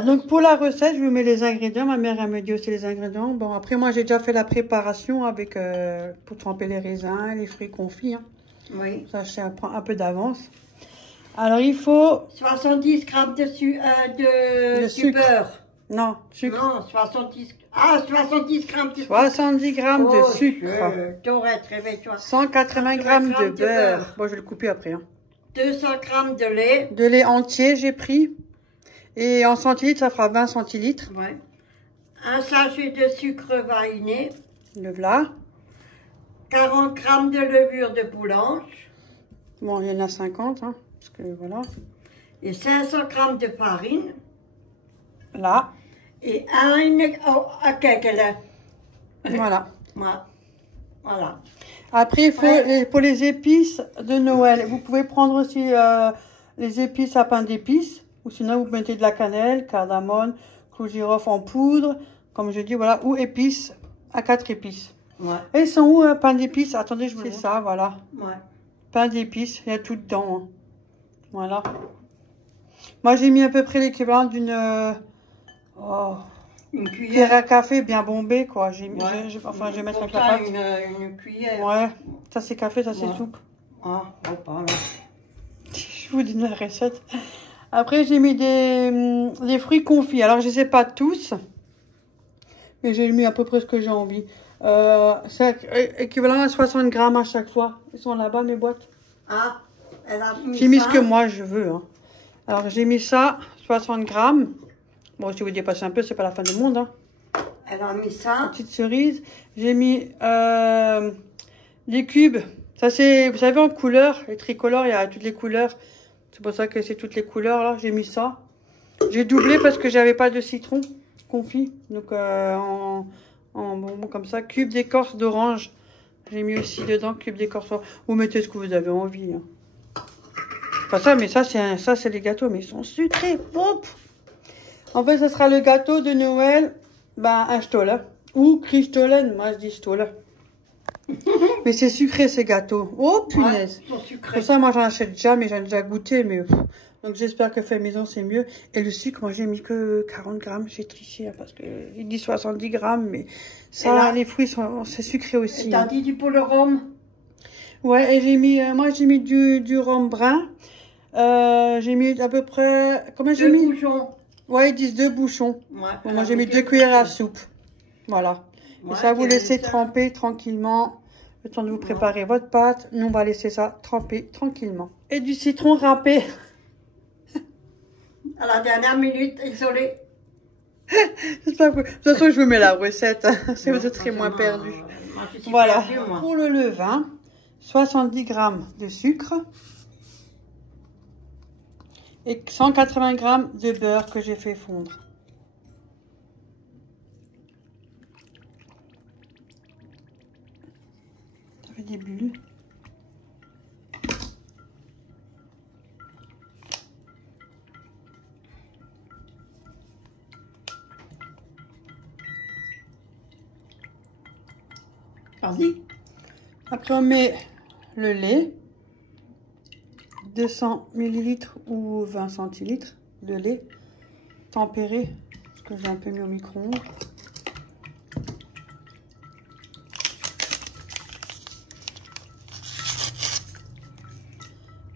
Donc pour la recette, je vous mets les ingrédients. Ma mère elle me dit aussi les ingrédients. Bon, après moi j'ai déjà fait la préparation avec pour tremper les raisins, les fruits confits. Hein. Oui. Ça, je prends un peu d'avance. Alors il faut 70 grammes de sucre. beurre. Non, sucre. Non, 70. Ah, 70 grammes de sucre. 70 grammes de sucre. T'aurais réveille-toi. 180 grammes de beurre. Bon, je vais le couper après. Hein. 200 grammes de lait. De lait entier, j'ai pris. Et en centilitres, ça fera 20 centilitres. Ouais. Un sachet de sucre vaniné. Le voilà. 40 grammes de levure de boulange. Bon, il y en a 50, hein, parce que voilà. Et 500 grammes de farine. Là. Et Voilà. Voilà. Après, il faut pour les épices de Noël. Vous pouvez prendre aussi les épices à pain d'épices. Ou sinon, vous mettez de la cannelle, cardamome, clou girofle en poudre. Comme je dis, voilà. Ou épices à 4 épices. Ouais. Et ils sont où, pain d'épices? Attendez, je vous dis ça, voilà. Ouais. Pain d'épices, il y a tout dedans. Hein. Voilà. Moi, j'ai mis à peu près l'équivalent d'une... une cuillère à café bien bombée, quoi. J'ai mis, enfin, je vais mettre avec la pâte. Une cuillère. Ouais. Ça, c'est café, ça, c'est soupe. Ah, voilà. Je vous dis la recette. Après, j'ai mis des fruits confits. Alors, je ne sais pas tous. Mais j'ai mis à peu près ce que j'ai envie. C'est équivalent à 60 grammes à chaque fois. Ils sont là-bas, mes boîtes. Ah, elle a mis j'ai mis ce que moi, je veux. Hein. Alors, j'ai mis ça, 60 grammes. Bon, si vous dépassez un peu, c'est pas la fin du monde. Hein. Elle a mis ça. Petite cerise. J'ai mis des cubes. Ça, c'est, vous savez, en couleur. Les tricolores, il y a toutes les couleurs. C'est pour ça que c'est toutes les couleurs, là. J'ai mis ça. J'ai doublé parce que j'avais pas de citron confit. Donc, en bonbon comme ça. Cube d'écorce d'orange. J'ai mis aussi dedans cube d'écorce d'orange. Vous mettez ce que vous avez envie. Hein. Pas ça, mais ça, c'est les gâteaux. Mais ils sont sucrés. Hop. En fait, ça sera le gâteau de Noël. Ben, un Stoller. Ou Christolen. Moi, je dis Stoller. Mais c'est sucré, ces gâteaux. Oh, punaise. Ouais, pour ça, moi, j'en achète déjà, mais j'en ai déjà goûté. Mais donc, j'espère que fait maison, c'est mieux. Et le sucre, moi, j'ai mis que 40 grammes. J'ai triché, hein, parce que il dit 70 grammes. Mais ça, là, les fruits, c'est sucré aussi. T'as dit du pour le rhum? Ouais, et j'ai mis, moi, j'ai mis du rhum brun. J'ai mis à peu près, combien j'ai mis? 2 bouchons. Ouais, ils disent 2 bouchons. Ouais, bon, moi, j'ai mis 2 cuillères à soupe. Voilà. Ouais, et ça, vous laissez tremper tranquillement. Le temps de vous préparer votre pâte. Nous, on va laisser ça tremper tranquillement. Et du citron râpé. À la dernière minute, isolé. J'espère que... De toute façon, je vous mets la recette. Si vous serez moins perdu. Voilà. Perdu, pour le levain, 70 grammes de sucre. Et 180 grammes de beurre que j'ai fait fondre. Ça fait des bulles. Vas-y. Après, on met le lait. 200 ml ou 20 centilitres de lait tempéré, parce que j'ai un peu mis au micro-ondes.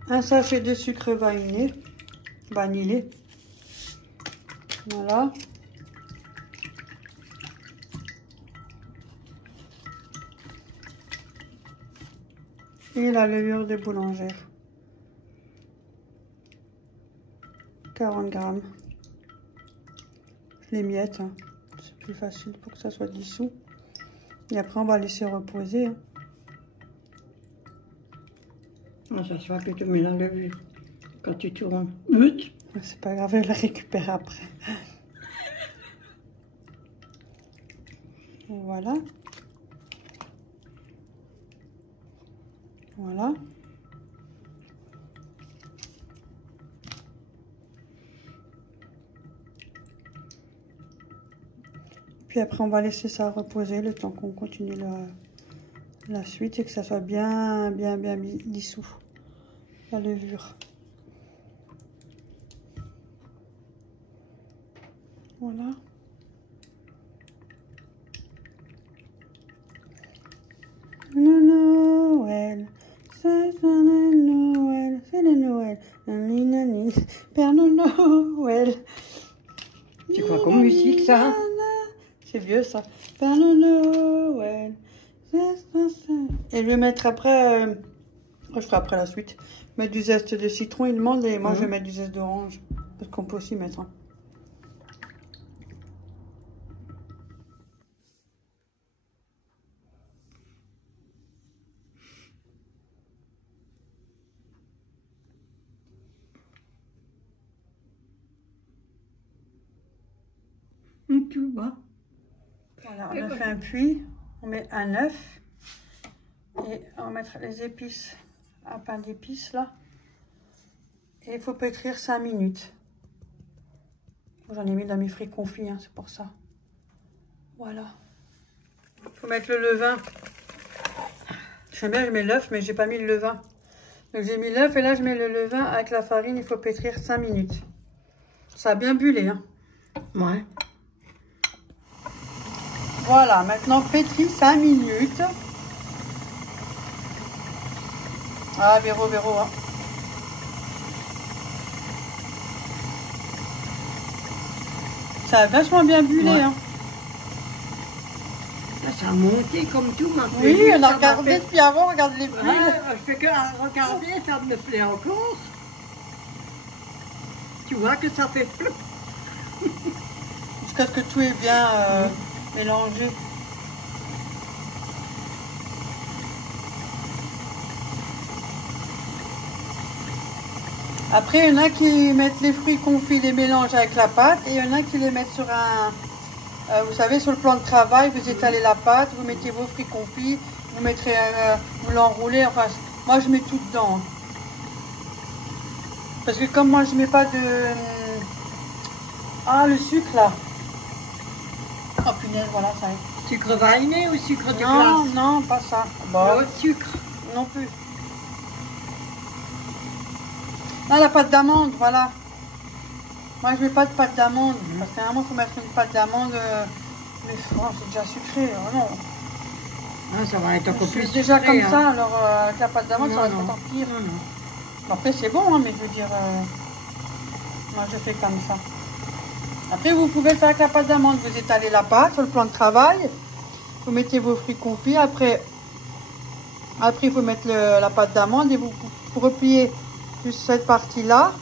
Un sachet de sucre vanillé. Voilà. Et la levure de boulangère. 40 grammes. Je les miette, hein. C'est plus facile pour que ça soit dissous. Et après, on va laisser reposer. Hein. Ça se voit que tu mets la levure quand tu tournes. C'est pas grave, je la récupère après. Voilà. Voilà. Puis après, on va laisser ça reposer le temps qu'on continue la suite et que ça soit bien dissous, la levure. Voilà. Le Noël, c'est le Noël, c'est le Noël. Nani, nani, Père Noël. C'est quoi comme musique, ça? C'est vieux, ça. Père Noël. Et je vais mettre après... je ferai après la suite. Mettre du zeste de citron, il demande, et moi je vais mettre du zeste d'orange. Parce qu'on peut aussi mettre. Hein. Tu vois. Voilà, on a fait un puits. On met un œuf. Et on va mettre les épices. Un pain d'épices là. Et il faut pétrir 5 minutes. J'en ai mis dans mes fruits confits, hein, c'est pour ça. Voilà. Il faut mettre le levain. J'aime bien, je mets l'œuf, mais j'ai pas mis le levain. Donc j'ai mis l'œuf et là je mets le levain avec la farine. Il faut pétrir 5 minutes. Ça a bien bullé, hein. Ouais. Voilà, maintenant pétri 5 minutes. Ah, Véro, hein. Ça a vachement bien bullé, ouais. hein. Là, ça a monté comme tout, ma Oui, plaie. on a regardé depuis avant, regarde les bulles. Ouais, je fais que regarder, ça me plaît encore. Tu vois que ça fait flop. Jusqu'à ce que tout est bien mélangé. Après, il y en a qui mettent les fruits confits, les mélangent avec la pâte. Et il y en a qui les mettent sur un... vous savez, sur le plan de travail, vous étalez la pâte, vous mettez vos fruits confits, vous mettrez, vous l'enroulez. Enfin, moi, je mets tout dedans. Hein. Parce que comme moi, je mets pas de... Ah, le sucre, là. Oh, punaise, voilà, ça y est. Sucre vanillé ou sucre de Non, glace? non, pas ça. Bon. Le sucre. Non plus. Là, la pâte d'amande, voilà. Moi, je mets pas de pâte d'amande. Parce qu'à un moment, il faut mettre une pâte d'amande. Mais oh, c'est déjà sucré. Oh, non. Ah, ça va être encore plus sucré. Déjà comme hein. ça, alors avec la pâte d'amande, ça va être encore pire. Après, c'est bon, hein, mais je veux dire... moi, je fais comme ça. Après, vous pouvez le faire avec la pâte d'amande. Vous étalez la pâte sur le plan de travail. Vous mettez vos fruits confits. Après il faut mettre la pâte d'amande et vous repliez juste cette partie-là.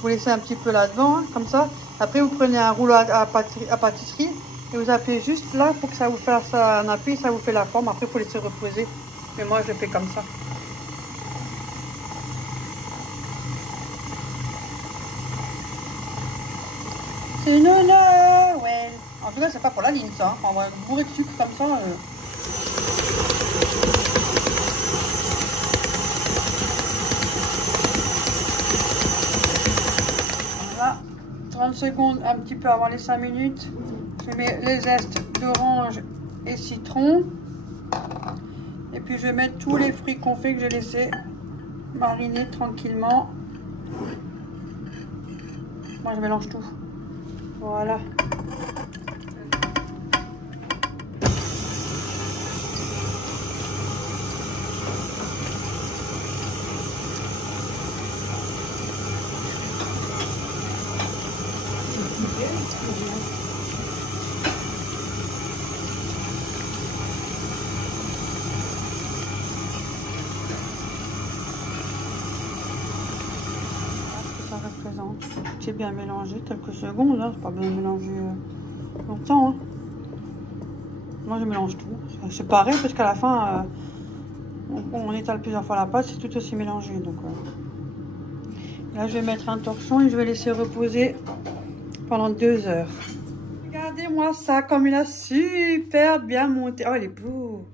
Vous laissez un petit peu là-devant, hein, comme ça. Après, vous prenez un rouleau à pâtisserie et vous appuyez juste là pour que ça vous fasse un appui, ça vous fait la forme. Après, il faut laisser reposer. Mais moi, je le fais comme ça. C'est Noël. En tout cas, c'est pas pour la ligne, ça. Hein. On va bourrer de sucre comme ça. Voilà. 30 secondes, un petit peu avant les 5 minutes. Je mets les zestes d'orange et citron. Et puis, je vais mettre tous les fruits confits que j'ai laissés mariner tranquillement. Moi, je mélange tout. Voilà. Ça représente. C'est bien mélangé quelques secondes, hein. C'est pas besoin de mélanger longtemps. Hein. Moi je mélange tout. C'est pareil parce qu'à la fin, on étale plusieurs fois la pâte, c'est tout aussi mélangé. Donc là je vais mettre un torchon et je vais laisser reposer pendant 2 heures. Regardez-moi ça, comme il a super bien monté. Oh, il est beau.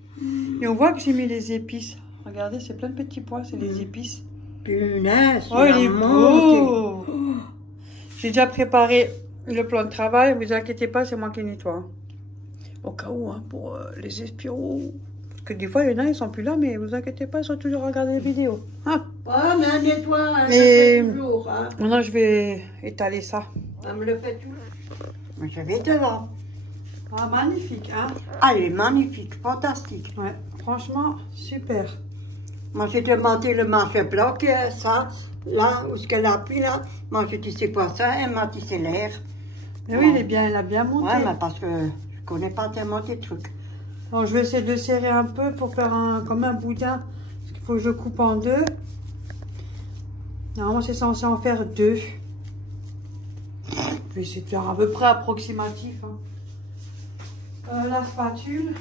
Et on voit que j'ai mis les épices. Regardez, c'est plein de petits pois, c'est les épices. Punaise, oh, il est beau. J'ai déjà préparé le plan de travail. Vous inquiétez pas, c'est moi qui nettoie. Au cas où, hein, pour les espiraux. Parce que des fois, il y en a, ils sont plus là, mais vous inquiétez pas, ils sont toujours à regarder les vidéos. Hein. Ah, mais un nettoie, Et... toujours. Hein. Maintenant, je vais étaler ça. Elle me le fait tout. Mais je vais devant. Ah, magnifique, hein? Ah, elle est magnifique, fantastique. Ouais, franchement, super. Moi, j'ai demandé le marché bloc, ça, là, où ce qu'elle a pris, là. Moi, je dis, c'est quoi ça? Elle m'a dit, c'est l'air. Mais oui, elle a bien monté. Ouais, mais parce que je connais pas tellement des trucs. Alors, je vais essayer de serrer un peu pour faire comme un boudin. Parce qu'il faut que je coupe en deux. Normalement, c'est censé en faire deux. Je vais essayer de faire à peu près approximatif. Hein. La spatule.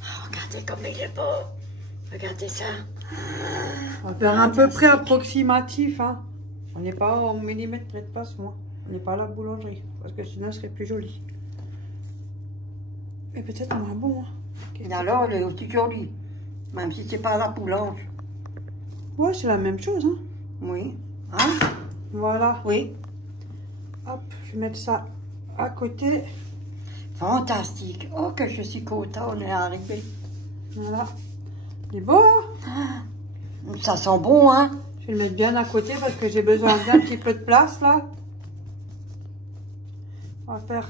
Oh, regardez comme il est beau. Regardez ça. On va faire à peu près approximatif. Hein. On n'est pas au millimètre près de face, moi. On n'est pas à la boulangerie. Parce que sinon, ce serait plus joli. Mais peut-être moins bon. Hein. Et alors, elle est aussi jolie. Même si c'est pas la boulange. Ouais, c'est la même chose. Hein. Oui. Hein? Voilà. Oui. Hop, je vais mettre ça à côté. Fantastique. Oh, que je suis content, on est arrivé. Voilà. Il est beau, hein? Ça sent bon, hein? Je vais le mettre bien à côté parce que j'ai besoin d'un petit peu de place, là. On va faire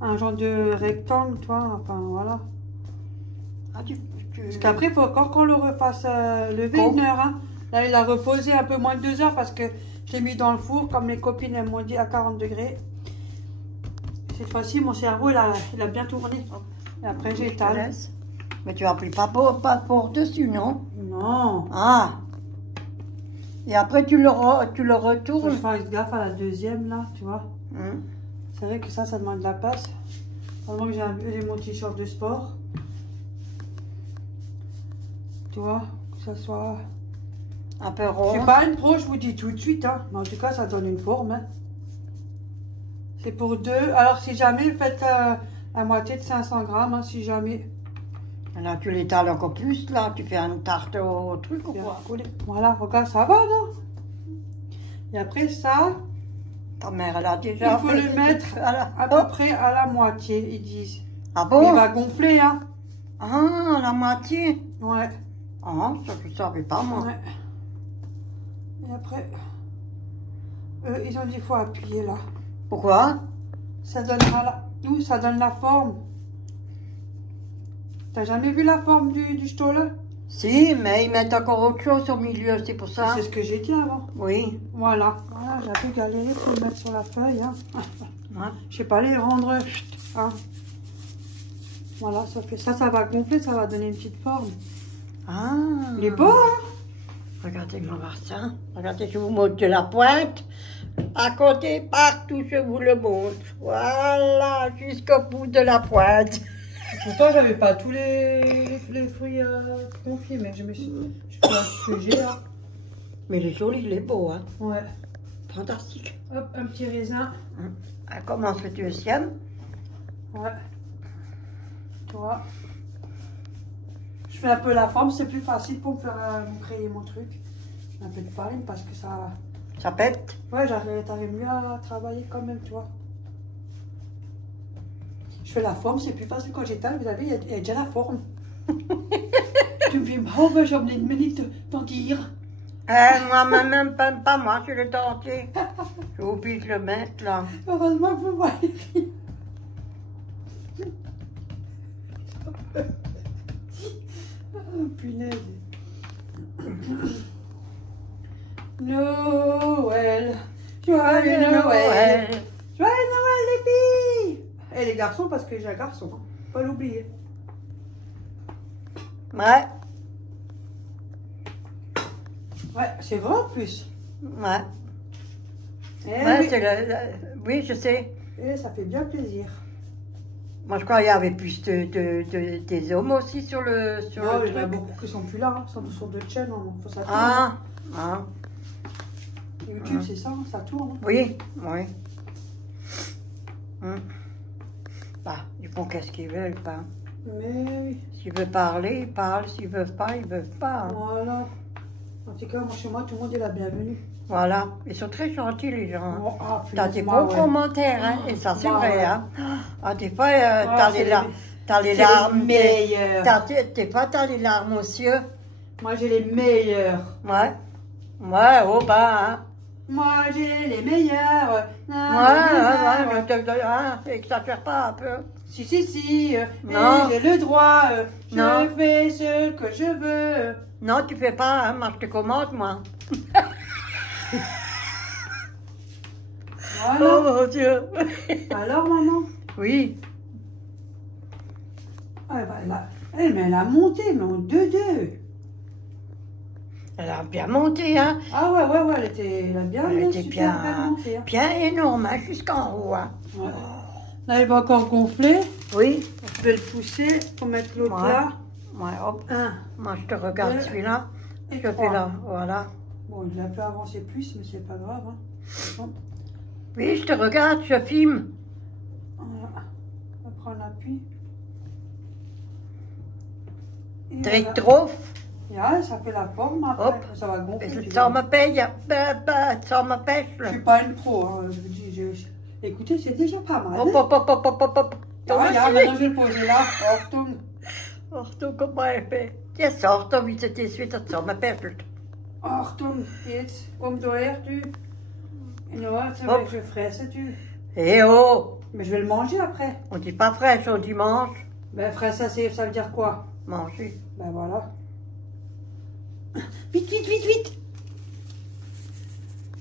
un genre de rectangle, toi. Enfin, voilà. Ah, Parce qu'après, il faut encore qu'on le refasse lever une heure, hein. Là, il a reposé un peu moins de 2 heures parce que je l'ai mis dans le four, comme mes copines elles m'ont dit, à 40 degrés. Cette fois-ci, mon cerveau, il a bien tourné. Et après, j'étale. Mais tu as pris pas pour dessus, non? Non. Ah. Et après, tu le Faut retournes. que je fasse gaffe à la deuxième, là, tu vois. C'est vrai que ça demande de la place. Pendant que j'ai mon t-shirt de sport. Tu vois, que ça soit... Un peu rond. Je suis pas une pro, je vous dis tout de suite, hein. Mais en tout cas, ça donne une forme, hein. C'est pour 2. Alors, si jamais, faites la moitié de 500 grammes, hein, si jamais. Là, tu l'étales encore plus, là. Tu fais une tarte au truc ou quoi? Voilà, regarde, ça va, non? Et après, ça... Ta mère, elle a déjà... Il faut le mettre à peu près à la moitié, ils disent. Ah bon? Mais il va gonfler, hein. Ah, la moitié? Ouais. Ah, ça, je ne savais pas, moi. Ouais. Et après, ils ont dit qu'il faut appuyer là. Pourquoi? Ça donnera la... Nous, ça donne la forme. T'as jamais vu la forme du stoller? Si, mais ils mettent encore autre chose au milieu, c'est pour ça. C'est ce que j'ai dit avant. Oui. Voilà. Voilà, j'ai un peu galéré pour le mettre sur la feuille. Hein. Ouais. Je sais pas les rendre. Hein. Voilà, ça fait ça va gonfler, ça va donner une petite forme. Ah. Il est beau, hein? Regardez, on va voir ça. Regardez, je vous montre de la pointe. À côté, partout, je vous le montre. Voilà, jusqu'au bout de la pointe. Pourtant, j'avais pas tous les fruits confiés, mais je fais un que j'ai là. Mais il est joli, il est beau, hein. Ouais. Fantastique. Hop, un petit raisin. Elle commence le deuxième. Ouais. Tu vois. Je fais un peu la forme, c'est plus facile pour me faire créer mon truc. Je mets un peu de farine parce que ça... Ça pète. Ouais, t'arrives mieux à travailler quand même, tu vois. Je fais la forme, c'est plus facile quand j'étale, vous savez, il y a déjà la forme. Tu me fais, oh ben j'ai emmené une minute d'en dire. Moi, même pas moi, je le dentier. J'ai oublié de le mettre, là. Heureusement que vous voyez rien. Oh, punaise. Noël. Joyeux Noël. Joyeux Noël les filles. Et les garçons parce que j'ai un garçon. Hein. Pas l'oublier. Ouais. Ouais, c'est vrai en plus. Ouais. Eh Ouais, oui. Oui, je sais. Et ça fait bien plaisir. Moi, je crois qu'il y avait plus des hommes aussi sur le Non, il y en a truc. beaucoup qui sont plus là. Hein. Sont sur d'autres chaînes. Hein. Faut ça tourne. Ah. YouTube, c'est ça, hein, ça tourne. Hein. Oui, oui. Bah, ils font qu'est-ce qu'ils veulent, pas. Mais oui. S'ils veulent parler, ils parlent. S'ils veulent pas, ils veulent pas. Voilà. En tout cas, moi, chez moi, tout le monde est la bienvenue. Voilà. Ils sont très gentils, les gens. Oh, ah, T'as des moi, bons ouais. commentaires, hein. Et ça, c'est Bah, vrai, ouais. hein. Ah, des fois, c'est t'as les c'est larmes. les meilleurs. Des fois, t'as les larmes aux yeux. Moi, j'ai les meilleurs. Ouais. Ouais, oh bah, hein. Moi, j'ai les meilleurs. Exagère pas un peu. Si. Non. Et j'ai le droit. Non. Je fais ce que je veux. Non, tu fais pas, hein, moi je te commande, moi. Voilà. Oh mon Dieu. Alors, maman? Oui. Ah, bah, elle a monté, mais en 2-2. Elle a bien monté, hein. Ah ouais, elle a bien, Elle était super bien montée. Hein. bien énorme, hein, jusqu'en haut. Hein. Ouais. Là, elle va encore gonfler. Oui. Je vais le pousser pour mettre l'autre Ouais. là. Ouais, hop. Un. Moi, je te regarde Deux. celui-là. Et Je fais trois. là, voilà. Bon, il a fait avancer plus, mais c'est pas grave. Hein. Bon. Oui, je te regarde, je filme. Voilà. On va prendre l'appui. Et Direct voilà. trop. Yeah, ça fait la forme après. Hop. Ça va gonfler. Ça me paye, ça me pêche. Je suis pas une pro. Hein. Je vous dis, écoutez, c'est déjà pas mal. Hop, hop, hop, hop, hop, hop, hop. Maintenant je vais le poser là. Retourne. Orto, comment elle fait? Tiens, ça, Orto, wie het is, weet het zo, me pepelt. Achtung, jetzt. Kom doorheen, tu. Non, c'est Hop. vrai que je fraisse, tu. Eh oh! Mais je vais le manger après. On dit pas fraîche, on dit mange. Ben, fraisse, ça veut dire quoi? Manger. Ben voilà. Vite.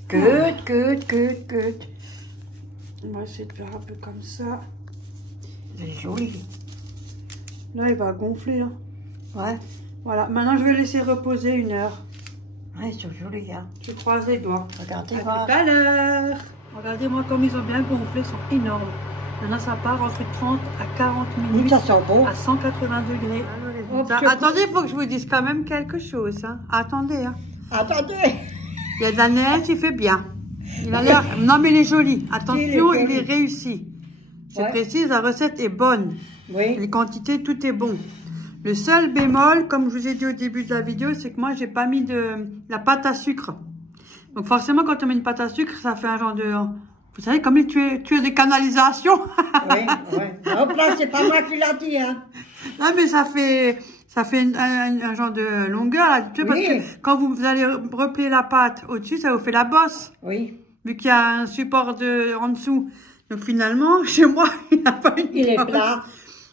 Que. On va essayer de faire un peu comme ça. C'est joli. Là, il va gonfler. Hein. Ouais. Voilà, maintenant je vais laisser reposer 1 heure. Ouais, ils sont jolis, hein. Je croise les doigts. Regardez, À voir. tout à l'heure. Regardez-moi comme ils ont bien gonflé, ils sont énormes. Maintenant, ça part entre 30 à 40 minutes. Ça sent bon. À 180 degrés. Attendez, il faut que je vous dise quand même quelque chose. Hein. Attendez. Hein. Attendez. Il y a de la neige, il fait bien. Il a l'air... Non, mais il est joli. Attention, il est réussi. Je précise, la recette est bonne. Oui. Les quantités, tout est bon. Le seul bémol, comme je vous ai dit au début de la vidéo, c'est que moi, j'ai pas mis de la pâte à sucre. Donc forcément, quand on met une pâte à sucre, ça fait un genre de... Vous savez, comme tu es des canalisations. Oui. Hop là, c'est pas moi qui l'a dit, hein. Non, mais ça fait un genre de longueur, là, tu sais, parce que quand vous allez replier la pâte au-dessus, ça vous fait la bosse. Oui. Vu qu'il y a un support en dessous. Donc finalement, chez moi, il n'a pas une Il est bosse. plat.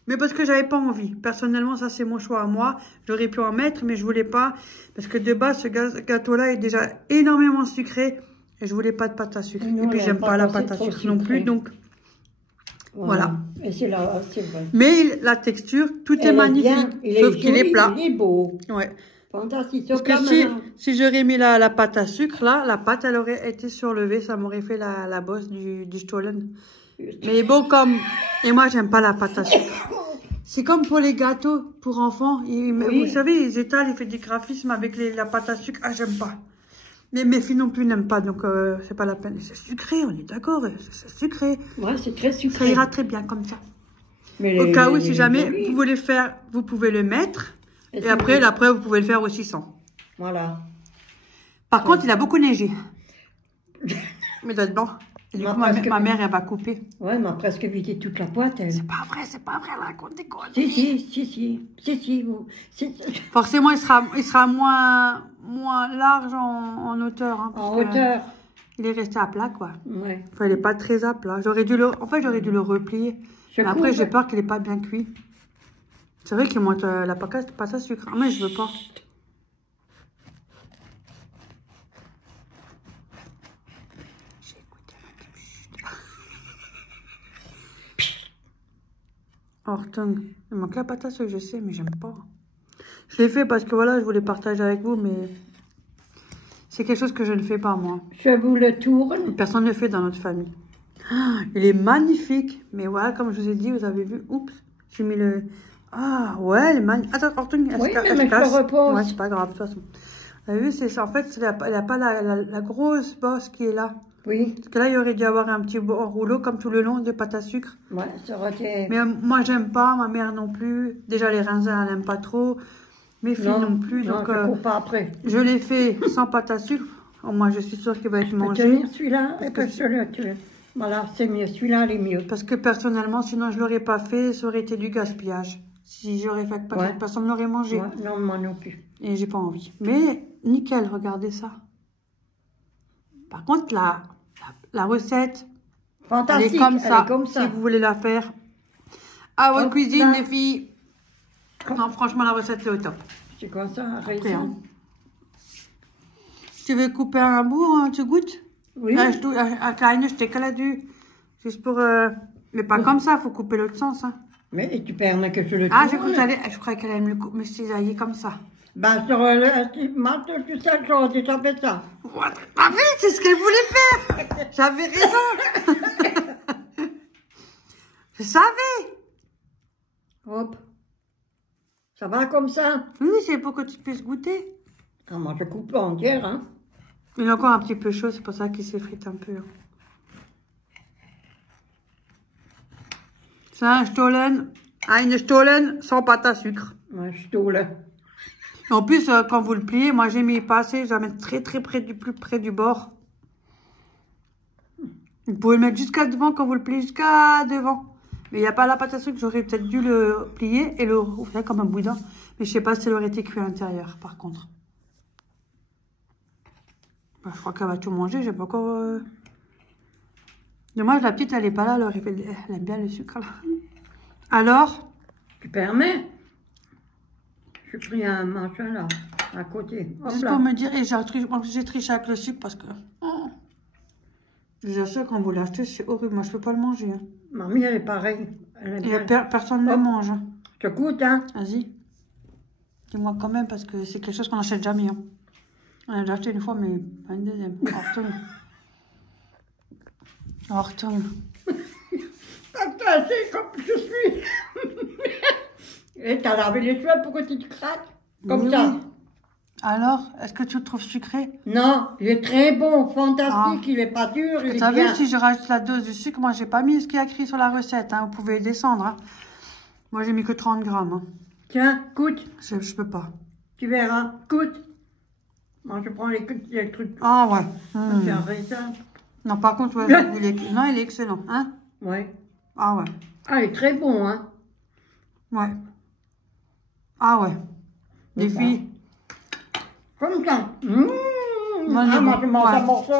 Mais parce que j'avais pas envie. Personnellement, ça c'est mon choix à moi. J'aurais pu en mettre, mais je voulais pas. Parce que de base, ce gâteau-là est déjà énormément sucré. Et je voulais pas de pâte à sucre. Non, et puis j'aime pas la pâte à trop sucre non plus. sucré. Donc voilà. Et c'est là, c'est vrai. Mais la texture, tout est magnifique. Sauf qu'il est plat. Il est beau. Ouais. Fantastique. Parce que si j'aurais mis la pâte à sucre, là, la pâte, elle aurait été surlevée. Ça m'aurait fait la bosse du Stollen. Mais bon, et moi, j'aime pas la pâte à sucre. C'est comme pour les gâteaux pour enfants. Vous savez, ils étalent, ils font du graphisme avec la pâte à sucre. Ah, j'aime pas. Mais mes filles non plus n'aiment pas, donc c'est pas la peine. C'est sucré, on est d'accord. C'est sucré. Ouais, c'est très sucré. Ça ira très bien comme ça. Mais Au cas où, si jamais vous voulez faire, vous pouvez le mettre. Et après, vous pouvez le faire aussi sans. Voilà. Par contre, il a beaucoup neigé. Mais doit être bon. Et du coup, ma mère, elle va couper. Ouais, elle m'a presque vidé toute la boîte, elle. C'est pas vrai, elle raconte des conneries. Si. Forcément, il sera moins large en hauteur. Hein, en hauteur. Il est resté à plat, quoi. Ouais. Enfin, il est pas très à plat. J'aurais dû le replier. Mais après, j'ai peur qu'il est pas bien cuit. C'est vrai qu'il monte la pâte à sucre. Ah, mais je veux pas. Horton, il manque la pâte à sucre, je sais, mais j'aime pas. Je l'ai fait parce que voilà, je voulais partager avec vous, mais c'est quelque chose que je ne fais pas moi. Je vous le tourne. Personne ne le fait dans notre famille. Ah, il est magnifique, mais voilà, comme je vous ai dit, vous avez vu, oups, j'ai mis le... Ah, ouais, il est magnifique. Attends, Horton, mais je le repose. Ouais, c'est pas grave, de toute façon. Vous avez vu, c'est ça. En fait, elle n'a pas la grosse bosse qui est là. Oui. Parce que là, il aurait dû avoir un petit rouleau comme tout le long de pâte à sucre. Ouais, ça aurait été... Mais moi, j'aime pas, ma mère non plus. Déjà, les raisins, elle n'aime pas trop. Mes filles non plus. Non, donc, je coupe pas après. Je l'ai fait sans pâte à sucre. Oh, moi, je suis sûre qu'il va être mangé. Tenir celui-là, et puis je le tue. Voilà, c'est mieux. Celui-là, il est mieux. Parce que personnellement, sinon, je l'aurais pas fait. Ça aurait été du gaspillage. Si j'aurais fait que personne ne l'aurait mangé. Ouais, non, moi non plus. Et j'ai pas envie. Mais nickel, regardez ça. Par contre, la recette, Fantastique, elle est comme ça, comme ça. si vous voulez la faire. À votre Hop cuisine, là. les filles. Non, franchement, la recette, c'est au top. C'est quoi ça, un Après, raisin? hein. Tu veux couper un bout, hein, tu goûtes? Oui. Là, un kleine Stück là du. Juste pour... Mais pas comme ça, faut couper l'autre sens. Hein. Mais tu permets que je le Ah, tourne. je croyais qu'elle allait me le couper, mais c'est comme ça. Ben, sur le marteau, tout ça, j'aurais déjà fait ça. What? Ah oui, c'est ce qu'elle voulait faire. J'avais raison. Je savais. Hop. Ça va comme ça? Oui, c'est pour que tu puisses goûter. Ah, moi, je coupe entière, hein. Il est encore un petit peu chaud, c'est pour ça qu'il s'effrite un peu. Hein. C'est un Stollen sans pâte à sucre. Ouais, je tourne. En plus, quand vous le pliez, moi j'ai mis pas assez, je vais mettre très près plus près du bord. Vous pouvez le mettre jusqu'à devant quand vous le pliez, jusqu'à devant. Mais il n'y a pas la pâte à sucre, j'aurais peut-être dû le plier et le faire comme un boudin. Mais je sais pas si elle aurait été cuite à l'intérieur, par contre. Bah, je crois qu'elle va tout manger, j'ai pas encore... Dommage, la petite, elle est pas là, alors elle aime bien le sucre, là. Alors? Tu permets? J'ai pris un machin là, à côté. Hop Juste là. pour me dire, et j'ai triché avec le sucre parce que... Oh, je vous assure, quand vous l'achetez, c'est horrible. Moi, je peux pas le manger. Hein. Mamie, elle est pareille. Elle aime Et bien. personne ne le Hop. mange. Hein. Je te goûte, hein? Vas-y. Dis-moi quand même, parce que c'est quelque chose qu'on n'achète jamais. Hein. On a déjà acheté une fois, mais pas une deuxième. On retourne. On retourne. Attends, c'est comme je suis. Et t'as lavé les cheveux, pourquoi tu te craques? Comme Oui, ça. oui. Alors, est-ce que tu le trouves sucré? Non, il est très bon, fantastique, il est pas dur, il Vous est savez, bien. si je rajoute la dose de sucre, moi, j'ai pas mis ce qu'il y a écrit sur la recette. Hein. Vous pouvez descendre. Hein. Moi, j'ai mis que 30 grammes. Hein. Tiens, goûte, Je peux pas. tu verras, goûte. Moi, je prends les trucs. Ah ouais. C'est un raisin. Non, par contre, ouais, non, il est excellent. Hein? Ouais. Ah ouais. Ah, il est très bon, hein. Ouais. Ah ouais. Les Bon, filles. Comme ça. Moi, il est Ah, moi, bon. je mange Ouais. un morceau.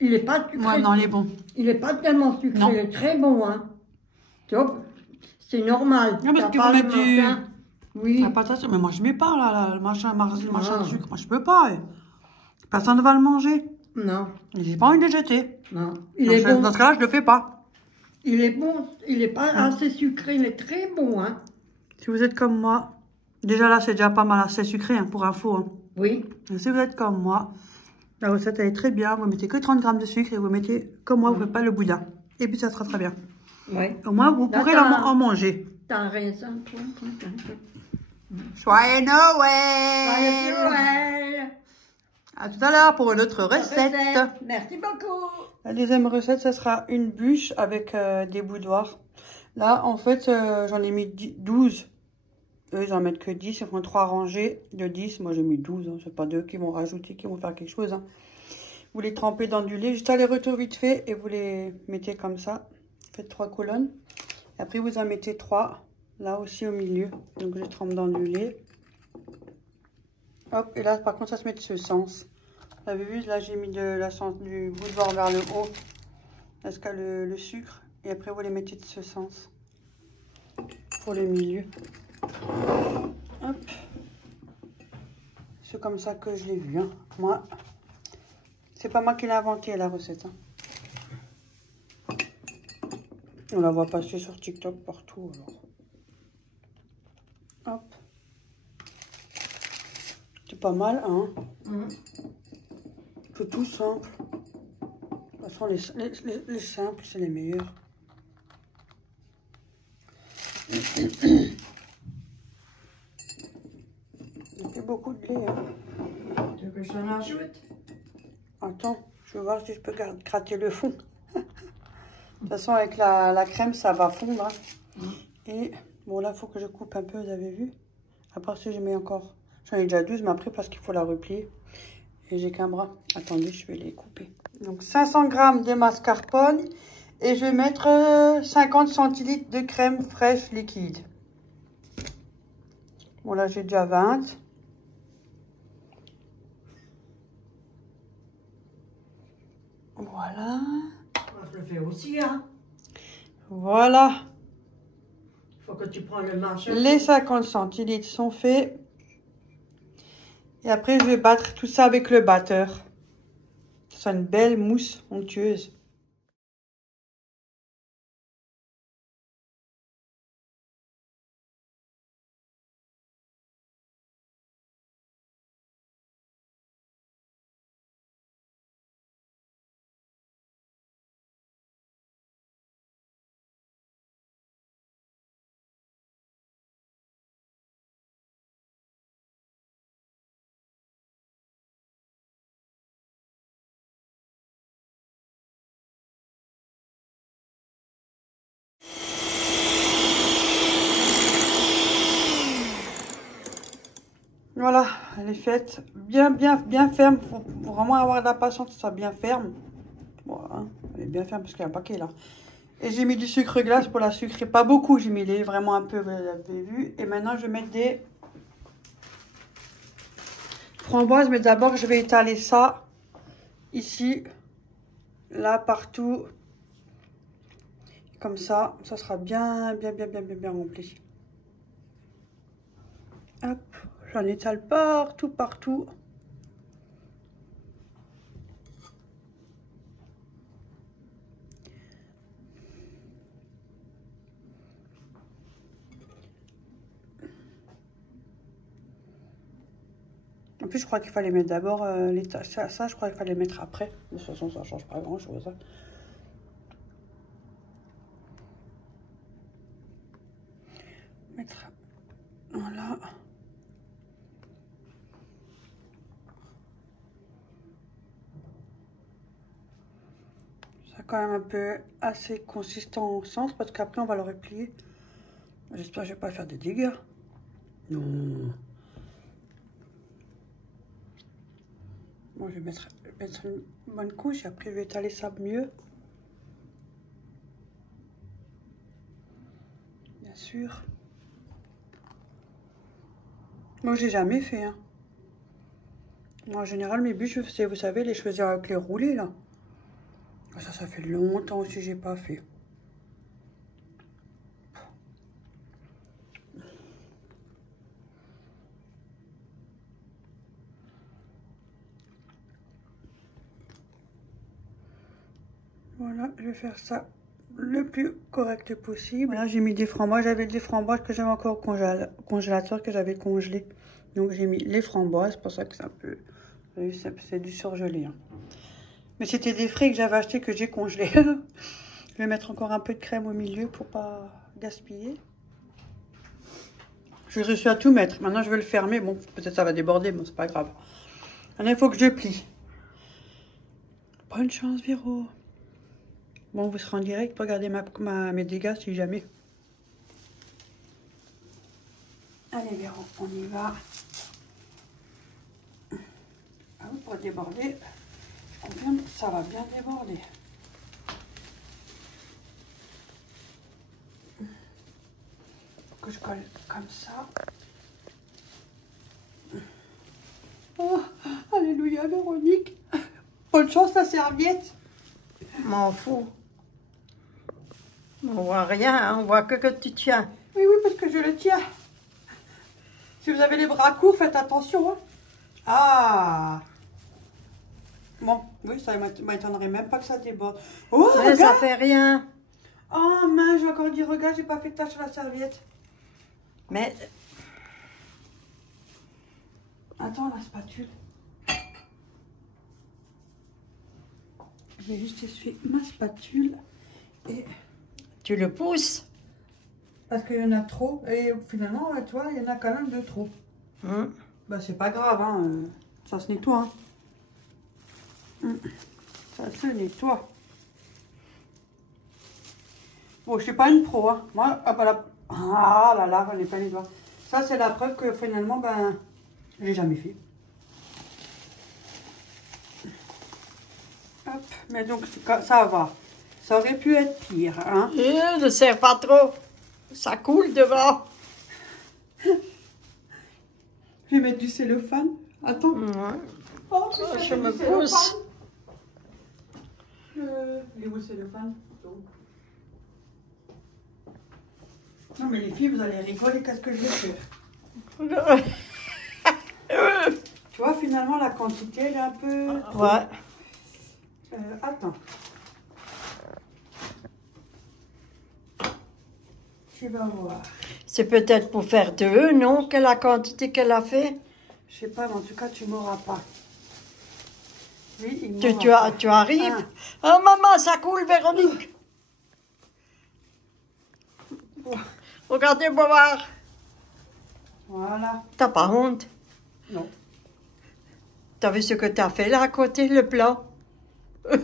Il est pas sucré. Ouais, non, il est bon. Il est pas tellement sucré, Non. il est très bon, hein. Tu vois, c'est normal. Non, parce T'as que pas vous le mettez du... machin. Oui. La pâte à sucre. Mais moi, je mets pas, là, le machin Ah. de sucre. Moi, je peux pas. Personne ne va le manger. Non, J'ai pas envie de le jeter. non. Il est Dans bon. ce cas-là, je le fais pas. Il est bon. Il est pas assez sucré, il est très bon, hein. Si vous êtes comme moi, déjà là, c'est déjà pas mal assez sucré, hein, pour info. Hein. Oui. Et si vous êtes comme moi, la recette, elle est très bien. Vous mettez que 30 grammes de sucre et vous mettez, comme moi, vous faites pas le boudin. Et puis, ça sera très bien. Oui. Au moins, vous pourrez en manger. T'as un raisin, toi. Joyeux Joyeux Noël! Noël. À tout à l'heure pour une autre recette. Merci beaucoup. La deuxième recette, ça sera une bûche avec des boudoirs. Là, en fait, j'en ai mis 12. Eux, ils en mettent que 10. Ils font 3 rangées de 10. Moi, j'ai mis 12. Hein. C'est pas d'eux qui vont rajouter, qui vont faire quelque chose. Hein. Vous les trempez dans du lait. Juste aller-retour vite fait. Et vous les mettez comme ça. Faites 3 colonnes. Et après, vous en mettez 3. Là aussi au milieu. Donc, je trempe dans du lait. Hop. Et là, par contre, ça se met de ce sens. Vous avez vu, là, j'ai mis du boudoir vers le haut. Là, ce qu'il y a le sucre. Et après, vous les mettez de ce sens. Pour le milieu. Hop. C'est comme ça que je l'ai vu. Hein. Moi, c'est pas moi qui l'ai inventé, la recette. Hein. On la voit passer sur TikTok partout, alors. Hop. C'est pas mal, hein. C'est tout simple. De toute façon, les simples, c'est les meilleurs. Il fait beaucoup de lait. Hein. Tu veux que je t'en ajoute? Attends, je vais voir si je peux gratter le fond. De toute façon, avec la crème, ça va fondre. Hein. Et bon, là, il faut que je coupe un peu, vous avez vu. Après, si je mets encore... J'en ai déjà 12, mais après, parce qu'il faut la replier. Et j'ai qu'un bras. Attendez, je vais les couper. Donc, 500 g de mascarpone. Et je vais mettre 50 centilitres de crème fraîche liquide. Bon, là, j'ai déjà 20. Voilà. Moi, je le fais aussi, hein. Voilà. Il faut que tu prends le marché. Les 50 centilitres sont faits. Et après, je vais battre tout ça avec le batteur. C'est une belle mousse onctueuse. Voilà, elle est faite bien ferme. Faut vraiment avoir de la patience que ça soit bien ferme. Voilà, elle est bien ferme parce qu'il y a un paquet là. Et j'ai mis du sucre glace pour la sucrer. Pas beaucoup, j'ai mis les vraiment un peu, vous l'avez vu. Et maintenant, je vais mettre des framboises. Mais d'abord, je vais étaler ça ici, là, partout. Comme ça sera bien rempli. Hop, j'en étale partout. En plus, je crois qu'il fallait mettre d'abord ça, je crois qu'il fallait mettre après. De toute façon, ça change pas grand-chose. Hein. Mettre... Voilà. Ça quand même un peu assez consistant au sens, parce qu'après, on va le replier. J'espère que je vais pas faire des dégâts. Non. Bon, je vais mettre une bonne couche et après je vais étaler ça mieux. Bien sûr. Moi, j'ai jamais fait. Hein. Moi, en général, mes bûches, c'est, vous savez, les choisir avec les roulés, là. Ça fait longtemps aussi que j'ai pas fait. Voilà, je vais faire ça le plus correct possible. Là, j'ai mis des framboises. J'avais des framboises que j'avais encore au congélateur, que j'avais congelé. Donc, j'ai mis les framboises. C'est pour ça que c'est un peu... C'est du surgelé. Hein. Mais c'était des fruits que j'avais achetés que j'ai congelés. Je vais mettre encore un peu de crème au milieu pour pas gaspiller. J'ai réussi à tout mettre. Maintenant, je vais le fermer. Bon, peut-être ça va déborder, mais c'est pas grave. Maintenant, il faut que je plie. Bonne chance, Véro. Bon, vous serez en direct pour regarder mes dégâts si jamais. Allez, Véro, on y va. Ah oui, pour déborder, je confirme, ça va bien déborder. Faut que je colle comme ça. Oh, alléluia, Véronique. Bonne chance, la serviette. M'en fous. On voit rien, hein, on voit que tu tiens. Oui, parce que je le tiens. Si vous avez les bras courts, faites attention. Hein. Ah. Bon, oui, ça m'étonnerait même pas que ça déborde. Oh, mais ça fait rien. Oh, mince, j'ai encore dit, regarde, j'ai pas fait de tache sur la serviette. Mais... Attends, la spatule. Je vais juste essuyer ma spatule et... Tu le pousses. Parce qu'il y en a trop. Et finalement, tu vois, il y en a quand même de trop. Bah, c'est pas grave, hein. Ça se nettoie. Hein. Ça se nettoie. Bon, je suis pas une pro. Hein. Moi, ah là là, on n'est pas les doigts. Ça, c'est la preuve que finalement, ben, je l'ai jamais fait. Hop, mais donc, ça va. Ça aurait pu être pire, hein. Ne serre pas trop. Ça coule devant. Je vais mettre du cellophane. Attends. Ouais. Oh, je me pousse. Et où c'est le fan? Non mais les filles, vous allez rigoler, qu'est-ce que je vais faire? Tu vois, finalement, la quantité, elle est un peu... Ouais. Attends. Tu vas voir. C'est peut-être pour faire deux, non? Que la quantité qu'elle a fait? Je sais pas, mais en tout cas, tu m'auras pas. Oui, il m'aura pas. Tu arrives? Oh maman, ça coule, Véronique. Regardez-moi voir. Voilà. T'as pas honte? Non. T'as vu ce que t'as fait là à côté, le plat? Oh,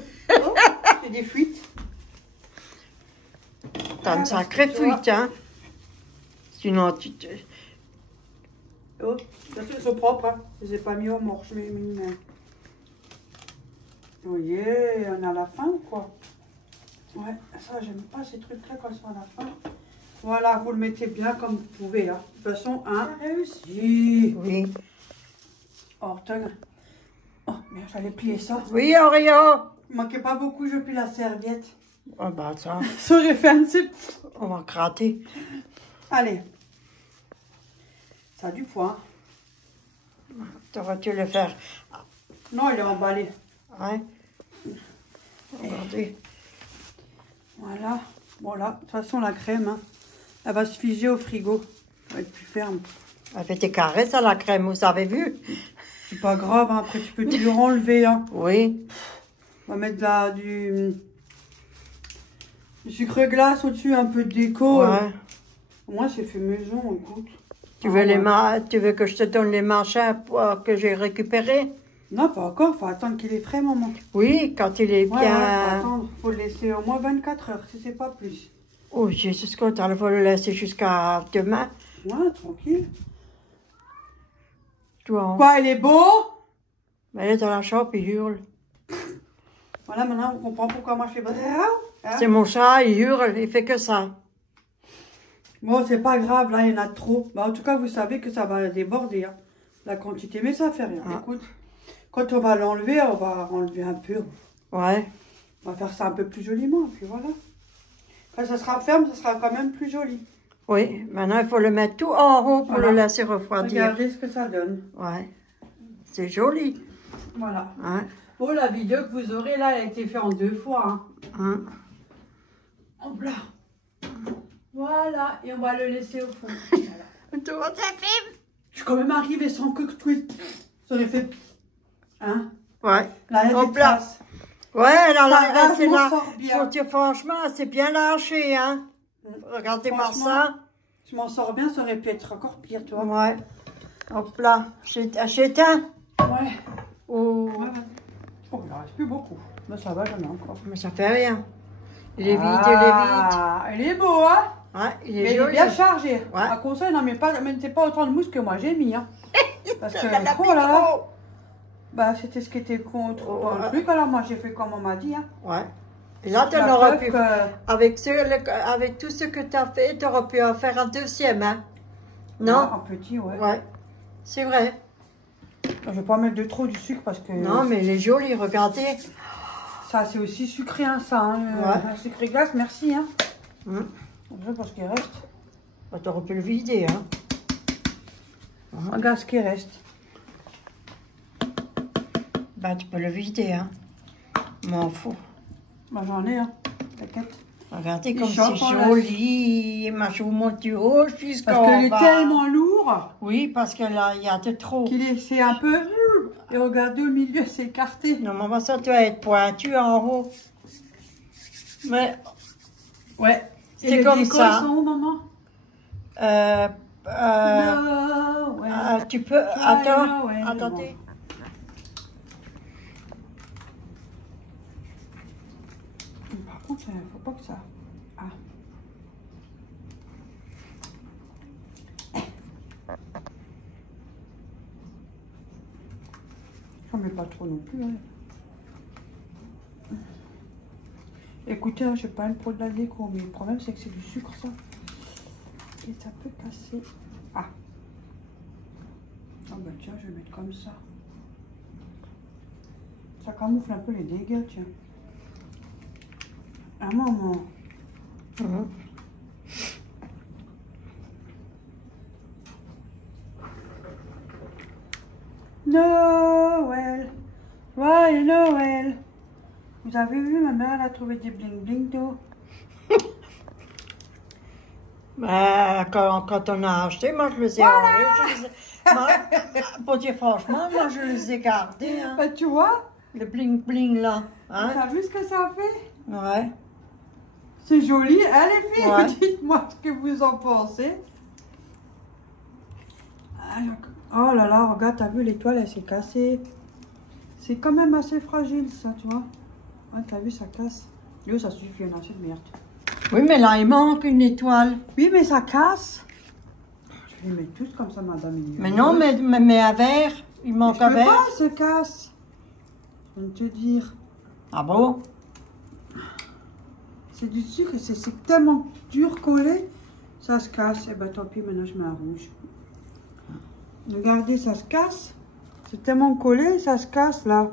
c'est des fuites. T'as une sacrée fuite, hein? Sinon, tu te... Oh, ça c'est propre, hein. Je les ai pas mis au mort, je mets une main. Vous voyez, on est à la fin ou quoi? Ouais, ça j'aime pas ces trucs-là quand ils sont à la fin. Voilà, vous le mettez bien comme vous pouvez là. De toute façon, hein, réussi. Oui. Oh, tenez. Oh, merde, j'allais plier ça. Oui, Oreo. Il manquait pas beaucoup, je plie la serviette. Oh bah ça, Ça aurait fait un petit... on va gratter. Allez. Ça a du poids. T'aurais dû le faire. Non, il est emballé. Ouais. Regardez. Voilà. Voilà. De toute façon, la crème, hein, elle va se figer au frigo. Elle va être plus ferme. Elle fait des carrés, ça, la crème, vous avez vu? C'est pas grave, hein. Après tu peux toujours enlever. Hein. Oui. On va mettre du sucre glace au-dessus, un peu de déco. Ouais. Au moins, c'est fait maison, écoute. Tu veux, tu veux que je te donne les machins que j'ai récupérés? Non, pas encore. Faut attendre qu'il est frais, maman. Oui, quand il est Ouais, bien... faut attendre. Faut le laisser au moins 24 heures, si c'est pas plus. Oh, Jésus, quand il faut le laisser jusqu'à demain. Ouais, tranquille. Toi, Quoi, il est beau? mais elle est dans la chambre, il hurle. Voilà, maintenant, on comprend pourquoi moi je fais... Hein? C'est mon chat, il hurle, il fait que ça. Bon, c'est pas grave, là, il y en a trop. Bah, en tout cas, vous savez que ça va déborder, hein, la quantité, mais ça fait rien. Ah. Écoute, quand on va l'enlever, on va enlever un peu. Ouais. On va faire ça un peu plus joliment, et puis voilà. Quand ça sera ferme, ça sera quand même plus joli. Oui, maintenant, il faut le mettre tout en haut pour Voilà. le laisser refroidir. Regardez ce que ça donne. Ouais. C'est joli. Voilà. Hein? Oh, la vidéo que vous aurez là, elle a été faite en 2 fois. Hein. Hein? Hop là. Voilà, et on va le laisser au fond. Voilà. Je suis quand même arrivée sans que tweet. Ça aurait fait... Hein? Ouais. Là, il y a Hop des là. traces. Ouais, Ça va, c'est je m'en là. sors bien. Franchement, c'est bien lâché, hein. Regardez-moi Franchement, ça. Je m'en sors bien, ça aurait pu être encore pire, toi. Ouais. Hop là. J'éteins. Ouais. Oh. Ouais, ouais. Oh, il en reste plus beaucoup. Mais ça va, j'en ai encore. Mais ça fait rien. Il est vide, Ah, il est beau, hein? Ouais, il est Mais il est joli. bien chargé. Ouais. À conseil, non, mais mettez pas autant de mousse que moi j'ai mis, hein. Parce que, oh là là. Bah, c'était ce qui était contre dans le truc, alors moi j'ai fait comme on m'a dit, hein. Ouais. Et là, tu La aurais preuve pu, que- avec tout ce que tu as fait, tu aurais pu en faire un deuxième, hein. Non? Ah, un petit, ouais. Ouais. C'est vrai. Je vais pas mettre de trop du sucre parce que... Non, mais il est joli, regardez. Ça, c'est aussi sucré, hein, ça. Hein, Ouais. un sucré glace, merci, hein. Hum. Parce qu'il reste. Bah, tu aurais pu le vider, hein. Regarde ce qui reste. Bah, tu peux le vider, hein. M'en fous. Bah, j'en ai, hein. T'inquiète. Regardez Il comme chope c'est en joli. Ma chou monte du haut jusqu'en Parce qu'il est bas. tellement lourd Oui, parce que là, il y a de trop. qu'il est, c'est un peu... Et regardez, au milieu, c'est écarté. Non, maman, ça doit être pointu en haut. Mais, Ouais. Et c'est les comme décos, ça. ils sont où, maman? No, ouais. Tu peux... Attends, ouais, attendez. Par contre, faut pas que ça... Ah. J'en mets pas trop non plus. Hein. Écoutez, hein, je sais pas un pour de la déco, mais le problème c'est que c'est du sucre ça. Et ça peut casser. Ah. Ah bah tiens, je vais mettre comme ça. Ça camoufle un peu les dégâts, tiens. Ah, maman. Noël. Joyeux Noël. Vous avez vu, ma mère, elle a trouvé des bling-bling d'eau. Quand on a acheté, moi je les ai enlevés. Pour dire franchement, moi je les ai gardés. Hein. Bah, tu vois, Le bling-bling là. Hein? t'as vu ce que ça fait? Ouais. C'est joli, hein, les filles? Ouais. Dites-moi ce que vous en pensez. Oh là là, regarde, t'as vu, l'étoile, elle s'est cassée. C'est quand même assez fragile, ça, tu vois. Ah, t'as vu, ça casse. Yo, ça suffit, on a assez de merde. Oui, mais là, il manque une étoile. Oui, mais ça casse. Je vais les mettre toutes comme ça, madame. Mais non, mais à verre, il manque un Je peux pas, verre. elle se casse. Je viens de te dire. Ah bon? C'est du sucre et c'est tellement dur collé, ça se casse. Et ben tant pis, maintenant je mets un rouge. Regardez, ça se casse. C'est tellement collé, ça se casse là.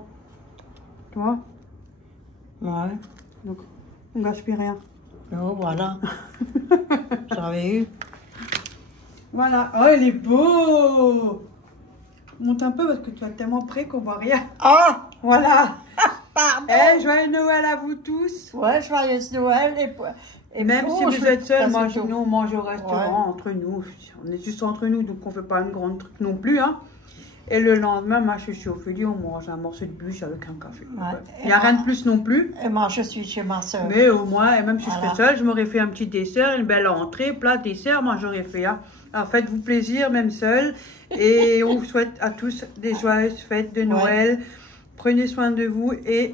Tu vois? Ouais. Donc, on gaspille rien. Oh, voilà. J'avais eu. Voilà. Oh, il est beau! Monte un peu parce que tu es tellement près qu'on voit rien. Ah! Voilà. Pardon! Eh, joyeux Noël à vous tous. Ouais, joyeux Noël. Et même oh, si vous êtes seuls, parce que nous on mange au restaurant entre nous. On est juste entre nous, donc on fait pas une grande truc non plus. Hein. Et le lendemain, moi je suis au Feli, on mange un morceau de bûche avec un café. Ouais. Il n'y a rien de plus non plus. Et moi, je suis chez ma soeur. Mais au moins, et même si Voilà. je serais seule, je m'aurais fait un petit dessert, une belle entrée, plat, dessert, moi j'aurais fait. Hein. Alors faites-vous plaisir, même seul. Et on vous souhaite à tous des joyeuses fêtes de Noël. Ouais. Prenez soin de vous et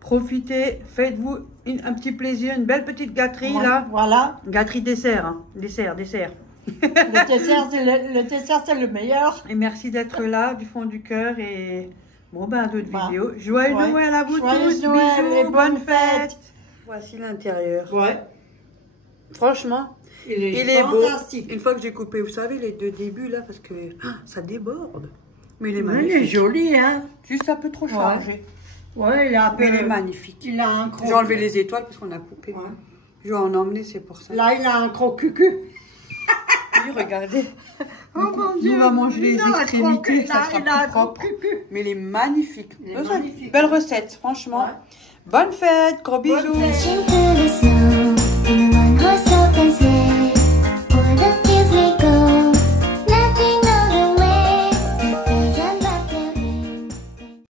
profitez, faites-vous un petit plaisir, une belle petite gâterie là. Voilà. Gâterie dessert, hein. Dessert. Le dessert, c'est le meilleur. Et merci d'être là du fond du cœur et bon ben d'autres vidéos. Joyeux Noël à vous tous, Noël, bisous, et bonne fête. Voici l'intérieur. Ouais. Franchement, il est fantastique. Beau. Une fois que j'ai coupé, vous savez, les deux débuts là, parce que ça déborde. Mais il est magnifique. magnifique. Il est joli, hein. Juste un peu trop chargé. Ouais, il a un peu... Mais il est magnifique. Il a un gros... J'ai enlevé les étoiles parce qu'on a coupé. Ouais. Je vais en emmener, c'est pour ça. Là, il a un gros cucu. Oui, regardez. Oh mon Dieu. On va manger les extrémités, ça sera plus propre. Mais il est magnifique. Magnifique. Belle recette, franchement. Ouais. Bonne fête, gros bisous. Bonne fête.